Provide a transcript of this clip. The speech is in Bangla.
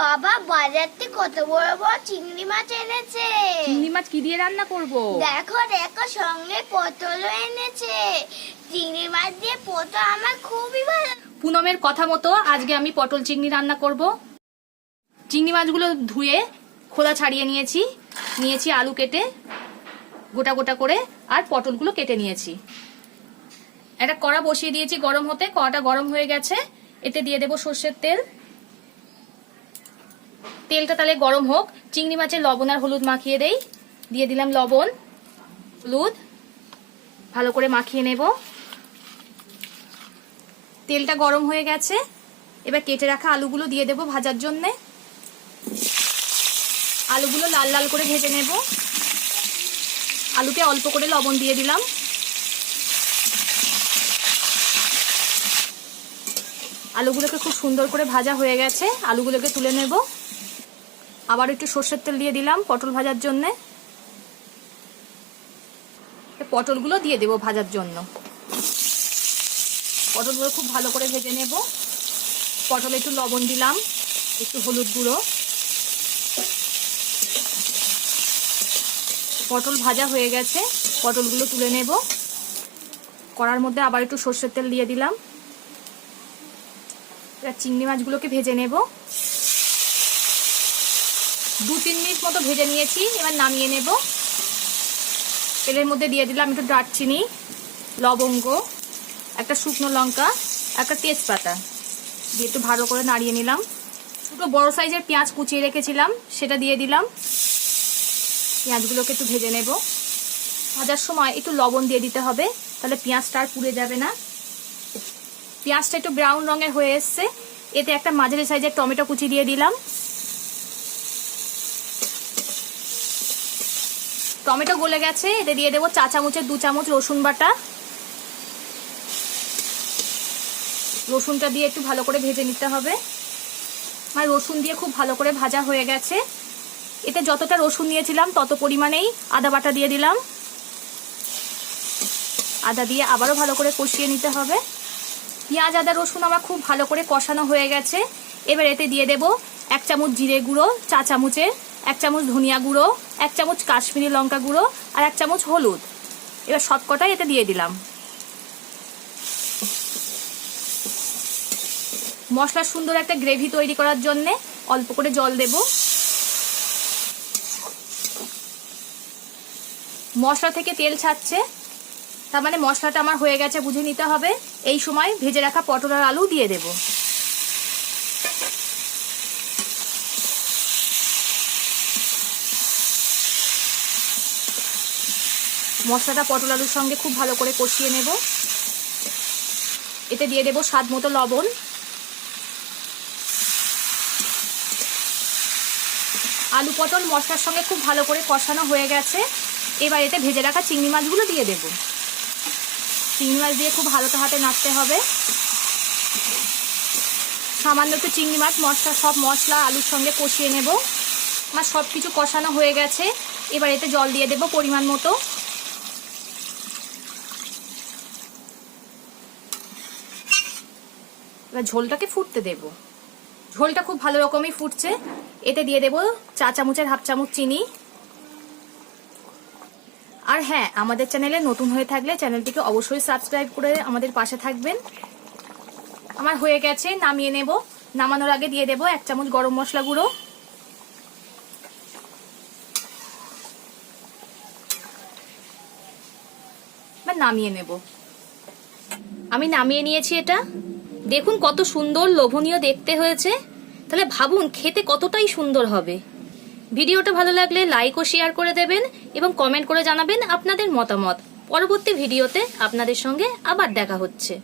বাবা বাজার থেকে কত বড় বড় চিংড়ি মাছ এনেছে। চিংড়ি মাছ কি দিয়ে রান্না করব? দেখো দেখো সঙ্গে পটলও এনেছে। চিংড়ি মাছ দিয়ে পটল আমার খুবই ভালো পুনমের কথা মতো আজকে আমি পটল চিংড়ি রান্না করব। চিংড়ি মাছগুলো ধুয়ে খোলা ছাড়িয়ে নিয়েছি। নিয়েছি আলু কেটে গোটা গোটা করে আর পটলগুলো কেটে নিয়েছি। একটা কড়া বসিয়ে দিয়েছি গরম হতে। কড়াটা গরম হয়ে গেছে। এতে দিয়ে দেবো সর্ষের তেল। তেলটা তাহলে গরম হোক। চিংড়ি মাছের লবণ আর হলুদ মাখিয়ে দেই। দিয়ে দিলাম লবণ, হলুদ। ভালো করে মাখিয়ে নেব। তেলটা গরম হয়ে গেছে। এবার কেটে রাখা আলুগুলো দিয়ে দেবো ভাজার জন্যে। আলুগুলো লাল লাল করে ভেজে নেব। আলুতে অল্প করে লবণ দিয়ে দিলাম। আলুগুলোকে খুব সুন্দর করে ভাজা হয়ে গেছে। আলুগুলোকে তুলে নেব। আবার একটু সর্ষের তেল দিয়ে দিলাম পটল ভাজার জন্যে। পটলগুলো দিয়ে দেবো ভাজার জন্য। পটলগুলো খুব ভালো করে ভেজে নেব। পটলে একটু লবণ দিলাম, একটু হলুদ গুঁড়ো। পটল ভাজা হয়ে গেছে, পটলগুলো তুলে নেব। কড়ার মধ্যে আবার একটু সর্ষের তেল দিয়ে দিলাম। চিংড়ি মাছগুলোকে ভেজে নেব। দু তিন মিনিট মতো ভেজে নিয়েছি, এবার নামিয়ে নেব। তেলের মধ্যে দিয়ে দিলাম একটু দারচিনি, লবঙ্গ, একটা শুকনো লঙ্কা, একটা তেজপাতা। দিয়ে একটু ভালো করে নাড়িয়ে নিলাম। দুটো বড় সাইজের পেঁয়াজ কুচিয়ে রেখেছিলাম, সেটা দিয়ে দিলাম। পেঁয়াজগুলোকে একটু ভেজে নেব। ভাজার সময় একটু লবণ দিয়ে দিতে হবে, তাহলে পেঁয়াজটা আর পুড়ে যাবে না। পেঁয়াজটা একটু ব্রাউন রঙের হয়ে এসছে। এতে একটা মাঝারি সাইজের টমেটো কুচি দিয়ে দিলাম। টমেটো গলে গেছে, এতে দিয়ে দেবো চা চামচের দু চামচ রসুন বাটা। রসুনটা দিয়ে একটু ভালো করে ভেজে নিতে হবে। আর রসুন দিয়ে খুব ভালো করে ভাজা হয়ে গেছে। এতে যতটা রসুন নিয়েছিলাম তত পরিমাণেই আদা বাটা দিয়ে দিলাম। আদা দিয়ে আবারও ভালো করে কষিয়ে নিতে হবে। পেঁয়াজ, আদা, রসুন আমার খুব ভালো করে কষানো হয়ে গেছে। এবার এতে দিয়ে দেব এক চামচ জিরে গুঁড়ো চা চামচের। এক চামচ ধনিয়া গুঁড়ো, এক চামচ কাশ্মীরি লঙ্কা গুঁড়ো আর এক চামচ হলুদ। এবার সবকটাই এতে দিয়ে দিলাম। মশলার সুন্দর একটা গ্রেভি তৈরি করার জন্য অল্প করে জল দেব। মশলা থেকে তেল ছাড়ছে। তার মানে মশলাটা আমার হয়ে গেছে, বুঝে নিতে হবে। এই সময় ভেজে রাখা পটল আর আলু দিয়ে দেব। মশলাটা পটল আলুর সঙ্গে খুব ভালো করে কষিয়ে নেব। এতে দিয়ে দেব স্বাদ মতো লবণ। আলু পটল মশলার সঙ্গে খুব ভালো করে কষানো হয়ে গেছে। এবার এতে ভেজে রাখা চিংড়ি মাছগুলো দিয়ে দেব। চিংড়ি মাছ দিয়ে খুব হালকা হাতে নাড়তে হবে। সামান্য একটু চিংড়ি মাছ, মশলা, সব মশলা আলুর সঙ্গে কষিয়ে নেব। আমার সব কিছু কষানো হয়ে গেছে। এবার এতে জল দিয়ে দেব পরিমাণ মতো। এবার ঝোলটাকে ফুটতে দেব। ঝোলটা খুব ভালো রকমই ফুটছে। এতে দিয়ে দেব চা চামচের হাফ চামচ চিনি। আর হ্যাঁ আমাদের চ্যানেলে নতুন হয়ে থাকলে চ্যানেলটিকে অবশ্যই সাবস্ক্রাইব করে আমাদের পাশে থাকবেন। আমার হয়ে গেছে, নামিয়ে নেব। নামানোর আগে দিয়ে দেব এক চামচ গরম মশলা গুঁড়ো। নামিয়ে নেব। আমি নামিয়ে নিয়েছি এটা। দেখুন কত সুন্দর লোভনীয় দেখতে হয়েছে। তাহলে ভাবুন, খেতে কতটাই সুন্দর হবে। ভিডিওটা ভালো লাগলে লাইক ও শেয়ার করে দেবেন এবং কমেন্ট করে জানাবেন আপনাদের মতামত। পরবর্তী ভিডিওতে আপনাদের সঙ্গে আবার দেখা হচ্ছে।